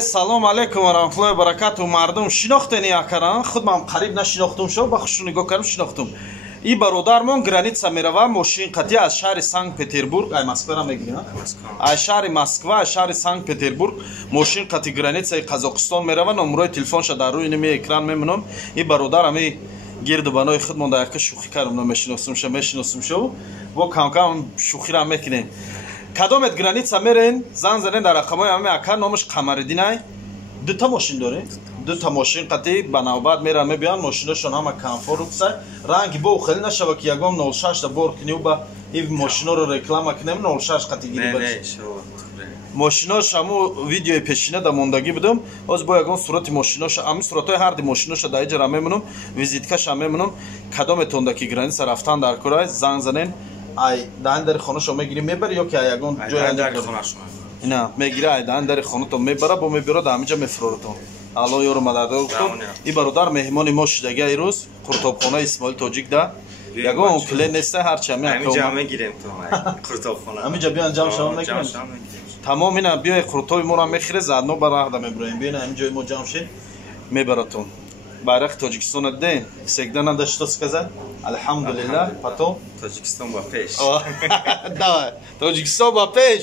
салом алейкум ва раҳматуллоҳи ва баракатуҳ. Мардум шинохтани якаран, худмам қариб нашинохтум, шо ба хушрӯ нигоҳ кардам шинохтум. И бародармон граница мерава мошин қати аз шаҳри Санкт-Петербург, ай Москвара мегирад. Аз шаҳри Москва, аз шаҳри Санкт-Петербург мошин қати границаи Қазоқистон мерава. Номерои телефонша дар рӯи ними экран мемонам. И бародарам и гирду банои худмон дар яка шӯхӣ кардам, мешиносум шо. Во кам-кам шӯхира мекунем. Кадомет граница мерен, зан занен дар рақамҳои ҳамаи ака номаш Қамариддинай. Дута мошин дорем. Дута мошин қати ба навбат меран мебиён, мошиношон ҳама комфортса. Ранги бо хеле нашава ки ягон 06 да бор кунӣ ба ин мошиноро реклама кунем 06 қати гири ба. Мошинош ҳаму видеои пешина да мондагӣ будам. Оз бо ягон сурати мошинош, ҳамин суратҳои ҳарди мошиноша да иҷра мемонам, визиткаша мемонам. Кадометонда ки граница рафтан дар кора зан занен. Ай дан дар хонашо мегири мебари ё ки ягон ҷоя дар хонашо ина мегири ай дан дар хонато мебара бо мебира да ҳамиҷа мефуроротон. Алло ёро мададо кун. И бародар меҳмони мо шудаги ирӯз Қуртобхона Исмоил Тоҷик да. Ягон клен неста ҳар чами ҳамиҷа мегирем то Қуртобхона. Ҳамиҷа биён ҷамъ шавам мегирем. Тамом ина биёй Қуртоби моро мехире задно барахда мебраем. Биён ҳамиҷои мо ҷамъ шед мебаратон. Байрақи Тоҷикистона дидем? Всегда надо что сказать? Алхамдулиллах. Потом Тоҷикистон ба пеш. Давай. Тоҷикистон ба пеш.